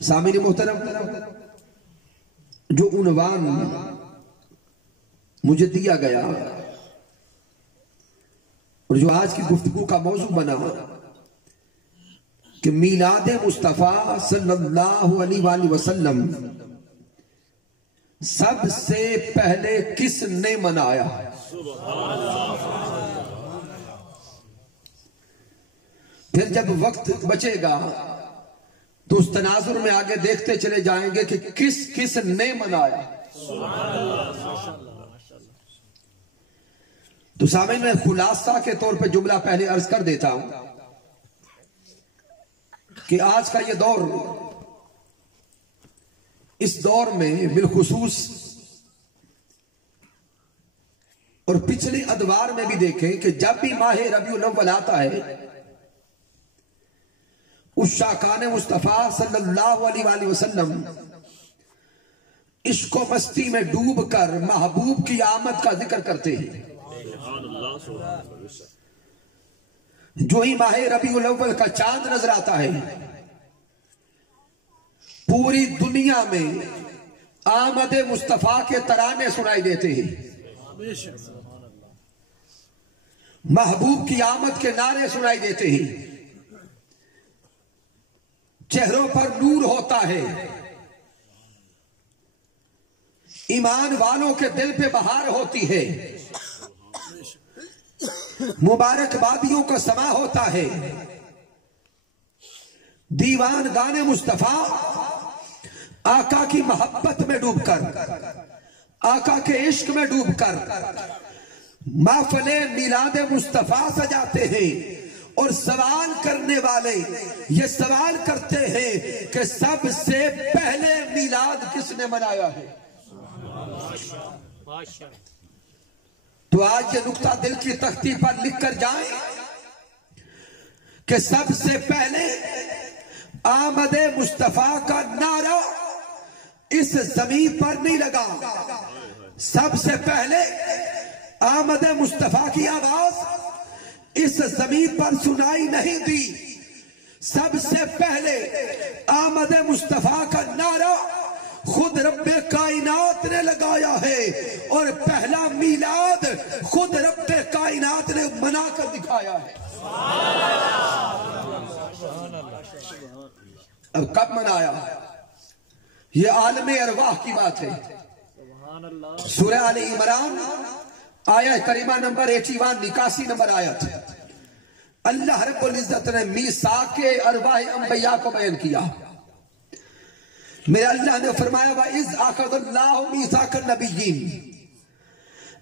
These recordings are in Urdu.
سامعین محترم، جو عنوان مجھے دیا گیا اور جو آج کی گفتگو کا موضوع بنا کہ میلاد مصطفیٰ صلی اللہ علیہ وآلہ وسلم سب سے پہلے کس نے منایا؟ پھر جب وقت بچے گا تو اس تناظر میں آگے دیکھتے چلے جائیں گے کہ کس کس نے منایا۔ تو سامعین، میں خلاصہ کے طور پہ جملہ پہلے عرض کر دیتا ہوں کہ آج کا یہ دور، اس دور میں بالخصوص اور پچھلے ادوار میں بھی دیکھیں کہ جب بھی ماہ ربیع الاول آتا ہے، اس شاکان مصطفیٰ صلی اللہ علیہ وآلہ وسلم عشق و مستی میں ڈوب کر محبوب کی آمد کا ذکر کرتے ہیں۔ جو ہی ماہ ربیع الاول کا چاند نظر آتا ہے، پوری دنیا میں آمد مصطفیٰ کے ترانے سنائی دیتے ہیں، محبوب کی آمد کے نعرے سنائی دیتے ہیں، چہروں پر نور ہوتا ہے، ایمان والوں کے دل پہ بہار ہوتی ہے، مبارک بادیوں کا سما ہوتا ہے، دیوان گانے مصطفیٰ آقا کی محبت میں ڈوب کر، آقا کے عشق میں ڈوب کر محفل میلاد مصطفیٰ سجاتے ہیں، اور سوال کرنے والے یہ سوال کرتے ہیں کہ سب سے پہلے میلاد کس نے منایا ہے؟ تو آج یہ نقطہ دل کی تختی پر لکھ کر جائیں کہ سب سے پہلے آمد مصطفیٰ کا نعرہ اس زمین پر نہیں لگا، سب سے پہلے آمد مصطفیٰ کی آواز اس زمین پر سنائی نہیں دی، سب سے پہلے آمد مصطفیٰ کا نعرہ خود رب کائنات نے لگایا ہے، اور پہلا میلاد خود رب کائنات نے منا کر دکھایا ہے۔ اب کب منایا؟ یہ عالم ارواح کی بات ہے۔ سورہ آل عمران آیت کریمہ نمبر 81 81 نمبر آیت، اللہ رب العزت نے میثاق ارواح انبیاء کو بیان کیا۔ میرے اللہ نے فرمایا وَإِذْ أَخَذَ اللَّهُ مِيثَاقَ النَّبِيِّينَ،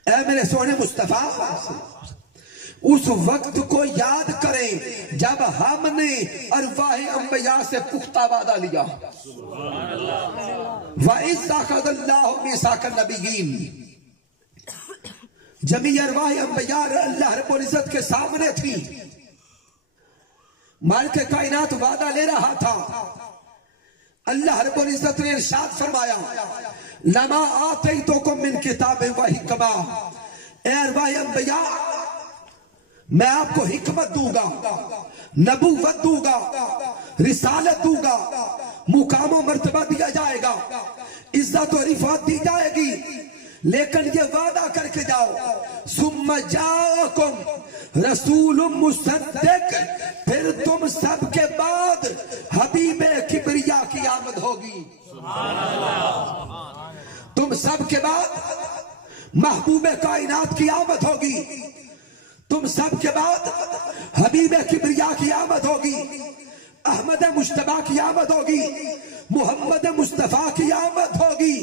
اے میرے سونے مصطفیٰ، اس وقت کو یاد کریں جب ہم نے ارواح انبیاء سے پختہ وعدہ لیا۔ وَإِذْ أَخَذَ اللَّهُ مِيثَاقَ النَّبِيِّينَ، جمیع ارواح انبیاء اللہ رب العزت کے سامنے تھی، مالک کائنات وعدہ لے رہا تھا۔ اللہ رب العزت نے ارشاد فرمایا لما آتیتکم من کتاب و حکمہ، اے ارواح انبیاء، میں آپ کو حکمت دوں گا، نبوت دوں گا، رسالت دوں گا، مقام و مرتبہ دیا جائے گا، عزت و رفعت دی جائے گی، لیکن یہ وعدہ کر کے جاؤ ثم جاءکم رسول مصدق، پھر تم سب کے بعد حبیب کبریا کی آمد ہوگی، تم سب کے بعد محبوب کائنات کی آمد ہوگی، تم سب کے بعد حبیب کبریا کی آمد ہوگی، احمد مجتبیٰ کی آمد ہوگی، محمد مصطفیٰ کی آمد ہوگی۔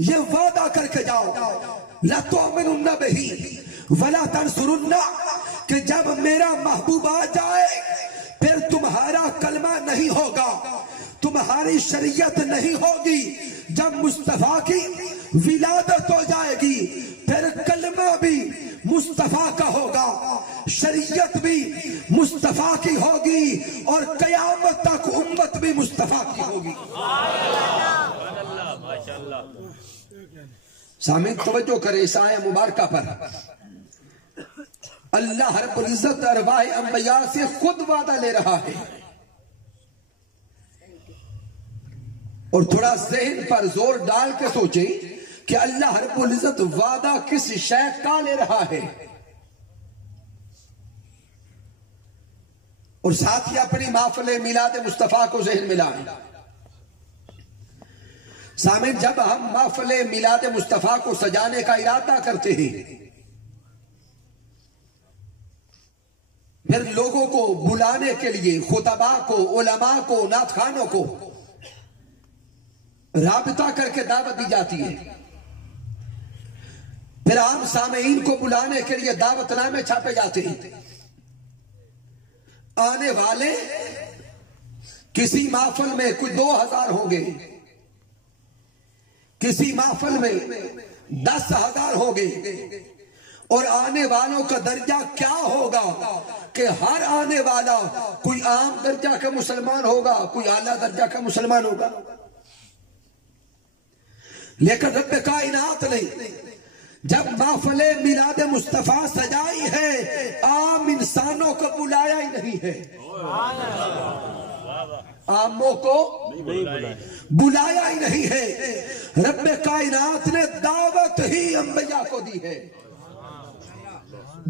یہ وعدہ کر کے جاؤ لَتُؤْمِنُنَّ بِهِ وَلَا تَنْصُرُنَّ، کہ جب میرا محبوب آ جائے پھر تمہارا کلمہ نہیں ہوگا، تمہاری شریعت نہیں ہوگی، جب مصطفیٰ کی ولادت ہو جائے گی پھر کلمہ بھی مصطفیٰ کا ہوگا، شریعت بھی مصطفیٰ کی ہوگی، اور قیامت تک امت بھی مصطفیٰ کی ہوگی۔ سامعین توجہ کرے اس آیت مبارکہ پر، اللہ رب العزت ارواح انبیاء سے خود وعدہ لے رہا ہے اور تھوڑا ذہن پر زور ڈال کے سوچیں کہ اللہ رب العزت وعدہ کس شے کا لے رہا ہے، اور ساتھ ہی اپنی محفل میلاد مصطفیٰ کو ذہن میں لائیں۔ سامعین، جب ہم محفل میلاد مصطفیٰ کو سجانے کا ارادہ کرتے ہیں، پھر لوگوں کو بلانے کے لیے خطباء کو، علماء کو، نعت خوانوں کو رابطہ کر کے دعوت دی جاتی ہے، پھر عام سامعین کو بلانے کے لیے دعوت نامے چھاپے جاتے ہیں۔ آنے والے کسی محفل میں کوئی 2000 ہوں گے، کسی محفل میں 10,000 ہوں گے، اور آنے والوں کا درجہ کیا ہوگا کہ ہر آنے والا کوئی عام درجہ کا مسلمان ہوگا، کوئی اعلیٰ درجہ کا مسلمان ہوگا، لیکن رب کائنات نے جب محفل میلاد مصطفیٰ سجائی ہے، عام انسانوں کو بلایا ہی نہیں ہے، عاموں کو بلایا ہی نہیں ہے، رب کائنات نے دعوت ہی انبیاء کو دی ہے۔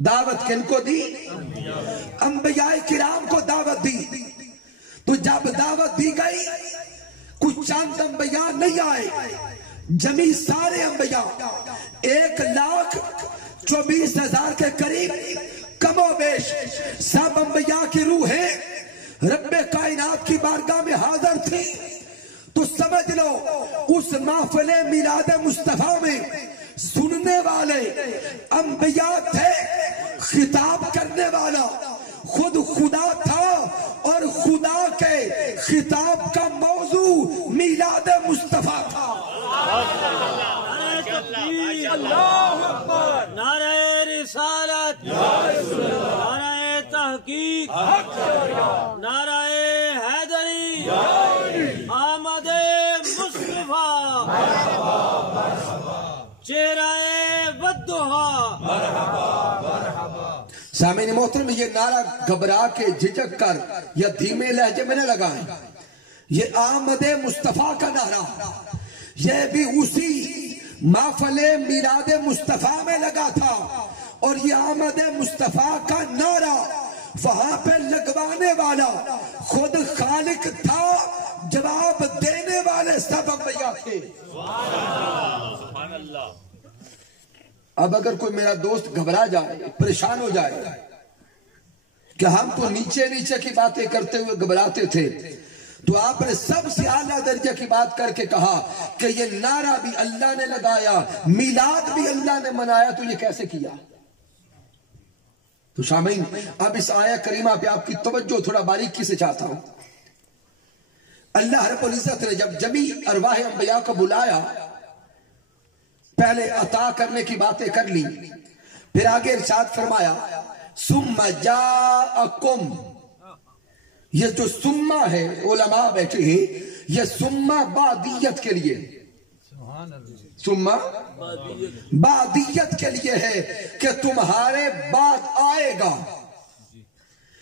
دعوت کن کو دی؟ انبیاء کرام کو دعوت دی۔ تو جب دعوت دی گئی، کچھ چند انبیاء نہیں آئے، جمی سارے انبیاء 1,24,000 کے قریب کم و بیش سب انبیاء کی روحیں رب کائنات کی بارگاہ میں حاضر تھی۔ تو سمجھ لو اس محفل میلاد مصطفیٰ میں سننے والے انبیاء تھے، خطاب کرنے والا خود خدا تھا، اور خدا کے خطاب کا موضوع میلاد مصطفیٰ تھا۔ اللہ اکبر، نعرہ رسالت، نعرہ تحقیق، نعرہ حیدری، آمد مصطفیٰ، چہرہ والضحیٰ۔ سامعین محترم، یہ نعرہ گھبرا کے جھجک کر یا دھیمے لہجے میں نہ لگائیں، یہ آمد مصطفیٰ کا نعرہ یہ بھی اسی محفل میلاد مصطفیٰ میں لگا تھا، اور یہ آمد مصطفیٰ کا نعرہ وہاں پہ لگوانے والا خود خالق تھا، جواب دینے والے سب انبیاء تھے۔ اب اگر کوئی میرا دوست گھبرا جائے، پریشان ہو جائے کہ ہم تو نیچے نیچے کی باتیں کرتے ہوئے گھبراتے تھے، تو آپ نے سب سے اعلیٰ درجے کی بات کر کے کہا کہ یہ نعرہ بھی اللہ نے لگایا، میلاد بھی اللہ نے منایا، تو یہ کیسے کیا؟ تو سامعین، اب اس آیہ کریمہ پہ آپ کی توجہ تھوڑا باریکی سے چاہتا ہوں۔ اللہ رب العزت نے جب جمی ارواح انبیاء کو بلایا، پہلے عطا کرنے کی باتیں کر لی، پھر آگے ارشاد فرمایا ثم جاءکم۔ یہ جو سمہ ہے، علماء بیٹھے ہیں، یہ سمہ بعدیت کے لیے، سمہ بعدیت کے لیے ہے کہ تمہارے بعد آئے گا۔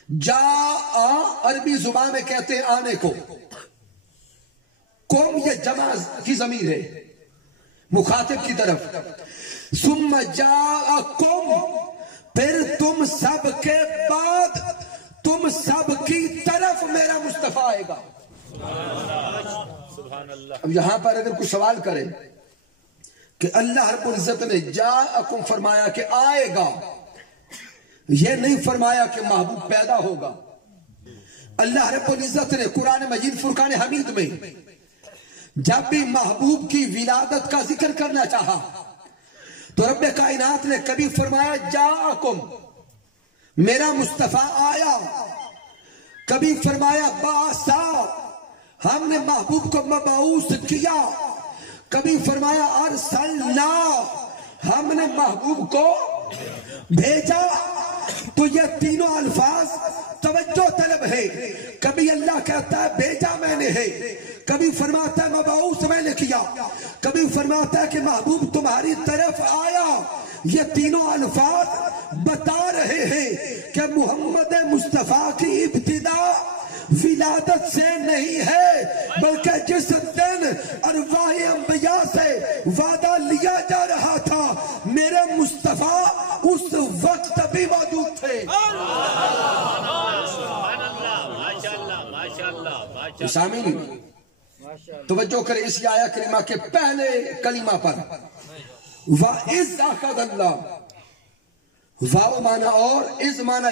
جاء عربی زبان میں کہتے ہیں آنے کو، قوم یہ جمع کی ضمیر ہے مخاطب کی طرف، ثم جاءکم، پھر تم سب کے بعد تم سب کی طرف میرا مصطفیٰ آئے گا۔ اب یہاں پر اگر کوئی سوال کرے کہ اللہ رب العزت نے جاءکم فرمایا کہ آئے گا، یہ نہیں فرمایا کہ محبوب پیدا ہوگا۔ اللہ رب العزت نے قرآن مجید فرقان حمید میں جب بھی محبوب کی ولادت کا ذکر کرنا چاہا تو رب کائنات نے کبھی فرمایا جاءکم، میرا مصطفیٰ آیا، کبھی فرمایا باسا، ہم نے محبوب کو مبعوث کیا، کبھی فرمایا ارسلنا، ہم نے محبوب کو بھیجا۔ تو یہ تینوں الفاظ توجہ طلب ہے، کبھی اللہ کہتا ہے بھیجا میں نے ہے، کبھی فرماتا ہے مبعوث میں نے کیا، کبھی فرماتا ہے کہ محبوب تمہاری طرف آیا۔ یہ تینوں الفاظ بتا رہے ہیں کہ محمد مصطفیٰ کی ابتدا ولادت سے نہیں ہے، بلکہ جس دن سامعین توجہ کرے اس آیہ کریمہ کے پہلے کلمہ پر وَإِذْ أَخَذَ اللَّهُ واو مانا اور از مانا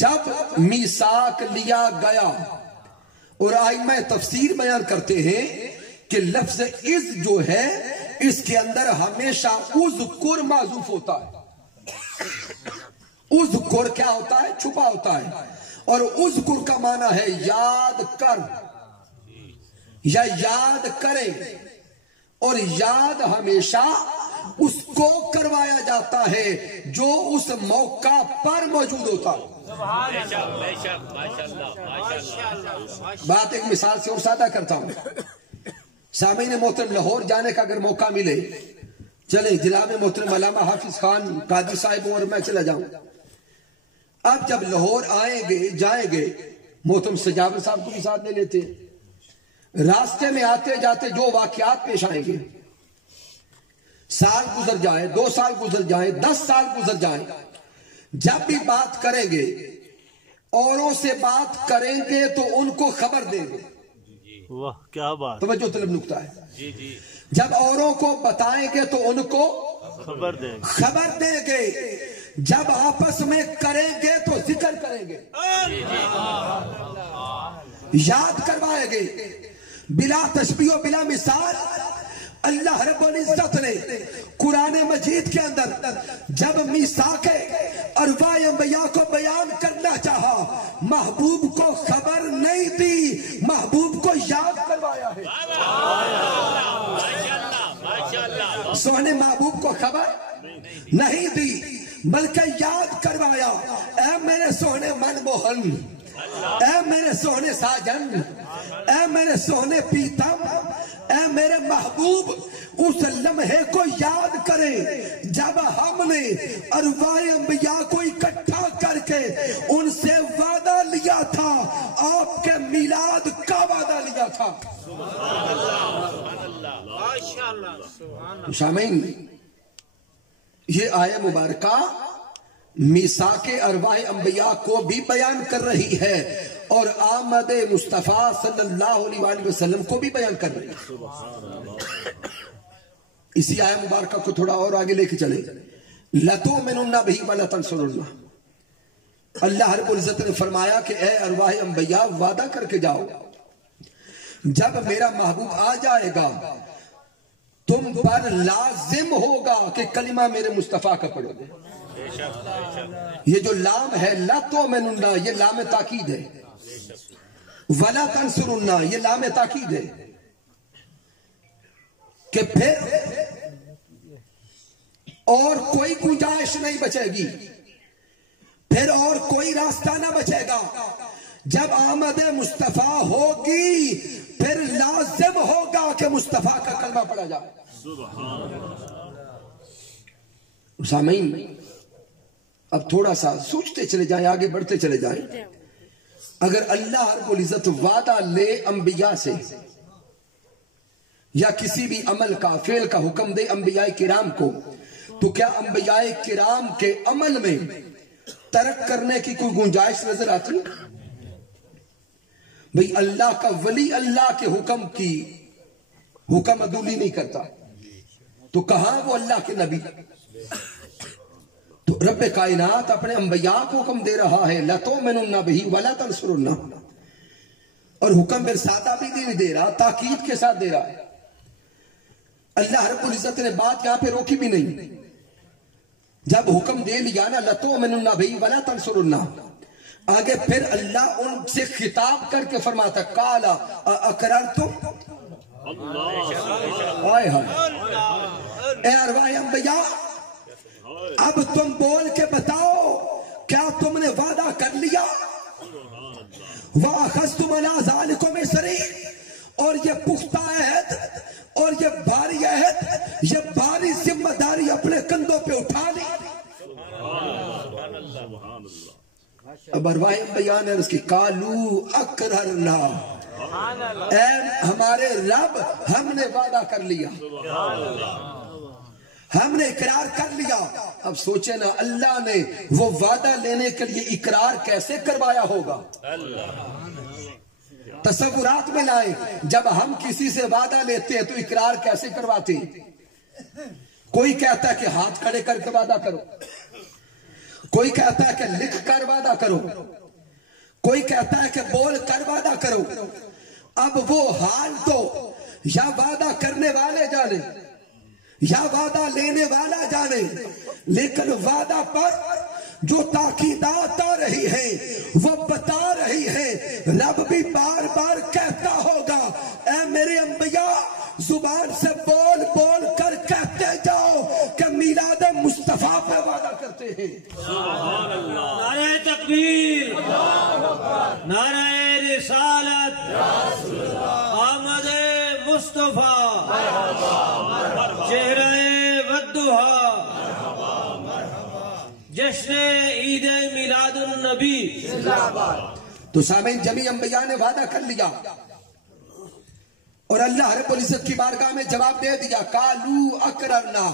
جب میثاق لیا گیا. اور ائمہ تفسیر بیان کرتے ہیں کہ لفظ از جو ہے اس کے اندر ہمیشہ اذکر معذوف ہوتا ہے. اذکر کیا ہوتا ہے؟ چھپا ہوتا ہے. اور اذکر کا معنی ہے یاد کر یا یاد کرے. اور یاد ہمیشہ اس کو کروایا جاتا ہے جو اس موقع پر موجود ہوتا ہے. بات ایک مثال سے اور سادہ کرتا ہوں. سامعین محترم لاہور جانے کا اگر موقع ملے چلے جناب محترم علامہ حافظ خان قادری صاحب اور میں چلا جاؤں. اب جب لاہور آئیں گے جائیں گے محترم سجاور صاحب کو بھی ساتھ لے لیتے. راستے میں آتے جاتے جو واقعات پیش آئیں گے سال گزر جائیں 2 سال گزر جائیں 10 سال گزر جائیں جب بھی بات کریں گے اوروں سے بات کریں گے تو ان کو خبر دیں گے. واہ کیا بات. توجہ طلب نکتہ ہے. جب اوروں کو بتائیں گے تو ان کو خبر دیں گے. جب آپس میں کریں گے تو ذکر کریں گے یاد کروائیں گے بلا تشبیہ و بلا مثال. اللہ رب العزت نے قرآن مجید کے اندر جب میثاق ارواح انبیاء کو بیان کرنا چاہا محبوب کو خبر نہیں دی محبوب کو یاد کروایا ہے. سونے محبوب کو خبر نہیں دی بلکہ یاد کروایا. اے میرے سونے من موہن اے میرے سونے ساجن اے میرے سونے پیتم اے میرے محبوب اس لمحے کو یاد کریں جب ہم نے ارواح انبیاء کو اکٹھا کر کے ان سے وعدہ لیا تھا آپ کے میلاد کا وعدہ لیا تھا. سامعین یہ آیہ مبارکہ میثاق ارواح انبیاء کو بھی بیان کر رہی ہے اور آمد مصطفیٰ صلی اللہ علیہ وآلہ وسلم کو بھی بیان کر رہی ہے. اسی آیہ مبارکہ کو تھوڑا اور آگے لے کے چلے. لَتُؤْمِنُنَّ بِهِ وَلَا تَنْصُرُنَّهُ. اللہ رب العزت نے فرمایا کہ اے ارواح انبیاء وعدہ کر کے جاؤ جب میرا محبوب آ جائے گا تم پر لازم ہوگا کہ کلمہ میرے مصطفیٰ کا پڑھو گے. یہ جو لام ہے لَتُؤْمِنُنَّ یہ لام تاکید ہے. وَلَا تَنْصُرُنَّ یہ لام تاکید ہے کہ پھر اور کوئی گنجائش نہیں بچے گی پھر اور کوئی راستہ نہ بچے گا. جب آمد مصطفیٰ ہوگی پھر لازم ہوگا کہ مصطفیٰ کا کلمہ پڑھا جائے. سامعین اب تھوڑا سا سوچتے چلے جائیں آگے بڑھتے چلے جائیں. اگر اللہ رب العزت وعدہ لے انبیاء سے یا کسی بھی عمل کا فعل کا حکم دے انبیاء کرام کو تو کیا انبیاء کرام کے عمل میں ترک کرنے کی کوئی گنجائش نظر آتی؟ بھئی اللہ کا ولی اللہ کے حکم عدولی نہیں کرتا تو کہاں وہ اللہ کے نبی. تو رب کائنات اپنے انبیاء کو حکم دے رہا ہے لَتُؤْمِنُنَّ بِهِ وَلَا تَنْصُرُنَّهُ. اور حکم پھر سادہ بھی نہیں دے رہا تاکید کے ساتھ دے رہا ہے. اللہ رب العزت نے بات یہاں پہ روکی بھی نہیں. جب حکم دے لیا نا لَتُؤْمِنُنَّ بِهِ وَلَا تَنْصُرُنَّهُ آگے پھر اللہ ان سے خطاب کر کے فرماتا قَالَ أَأَقْرَرْتُمْ. آئے ہائے اے ارواح انبیاء اب تم بول کے بتاؤ کیا تم نے وعدہ کر لیا وَأَخَذْتُمْ عَلَىٰ ذَلِكُمْ إِصْرِي اور یہ پختہ عہد اور یہ بھاری عہد یہ بھاری ذمہ داری اپنے کندھوں پہ اٹھا لی. اب ارواح انبیاء نے اس کی قالوا اقررنا اے ہمارے رب ہم نے وعدہ کر لیا ہم نے اقرار کر لیا. اب سوچے نا اللہ نے وہ وعدہ لینے کے لیے اقرار کیسے کروایا ہوگا. تصورات میں لائیں. جب ہم کسی سے وعدہ لیتے ہیں تو اقرار کیسے کرواتے ہیں؟ کوئی کہتا ہے کہ ہاتھ کھڑے کر کے وعدہ کرو, کوئی کہتا ہے کہ لکھ کر وعدہ کرو, کوئی کہتا ہے کہ بول کر وعدہ کرو. اب وہ حال تو یا وعدہ کرنے والے جانے یا وعدہ لینے والا جانے, لیکن وعدہ پر جو تاکیدات آ رہی ہے وہ بتا رہی ہے. رب بھی بار بار کہتا ہوگا اے میرے انبیاء زبان سے بول بول کر کہتے جاؤ کہ میلاد مصطفیٰ پہ وعدہ کرتے ہیں. نعرہ تکبیر, نعرہ رسالت, آمد مصطفیٰ, چہرہ والضحیٰ, جشن عید میلاد النبی. تو سامعین جمیع انبیاء نے وعدہ کر لیا اور اللہ رب العزت کی بارگاہ میں جواب دے دیا قالوا اقررنا,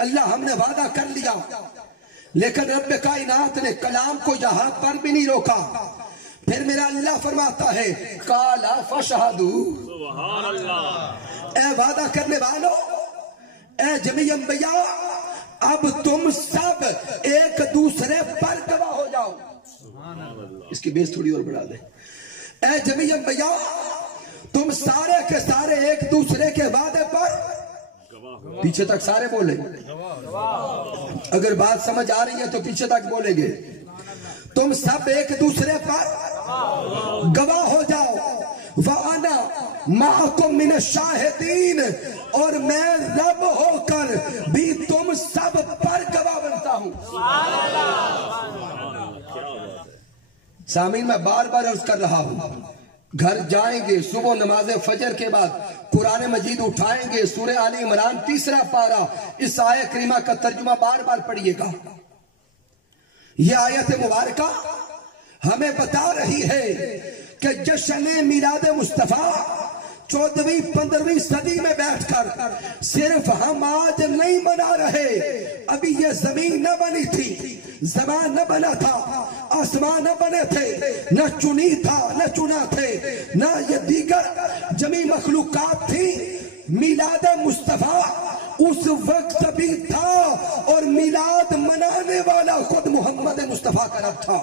اللہ ہم نے وعدہ کر لیا. لیکن رب کائنات نے کلام کو یہاں پر بھی نہیں روکا. پھر میرا اللہ فرماتا ہے قال فاشهدوا, سبحان اللہ. اے وعدہ کرنے والوں, اے جمیع انبیاء, اب تم سب ایک دوسرے پر گواہ ہو جاؤ. اس کی بیس تھوڑی اور بڑھا دیں. اے جمیع انبیاء, تم سارے کے سارے ایک دوسرے کے وعدے پر, پیچھے تک سارے بولیں, اگر بات سمجھ آ رہی ہے تو پیچھے تک بولیں گے. تم سب ایک دوسرے پر گواہ ہو جاؤ. وَأَنَا مَعَكُمْ مِنَ الشَّاهِدِينَ, اور میں رب ہو کر بھی تم سب پر گواہ بنتا ہوں. سامعین میں بار بار عرض کر رہا ہوں, گھر جائیں گے صبح نماز فجر کے بعد قرآن مجید اٹھائیں گے, سورہ آل عمران 3 پارہ, اس آیت کریمہ کا ترجمہ بار بار پڑھیے گا. یہ آیت مبارکہ ہمیں بتا رہی ہے کہ جشن میلاد مصطفیٰ 14ویں-15ویں صدی میں بیٹھ کر صرف ہم آج نہیں منا رہے. ابھی یہ زمین نہ بنی تھی, زمان نہ بنا تھا, آسمان نہ بنے تھے, نہ چنی تھا نہ چنا تھے, نہ یہ دیگر جمی مخلوقات تھی. میلاد مصطفیٰ اس وقت بھی تھا اور میلاد منانے والا خود محمد مصطفیٰ کا رب تھا.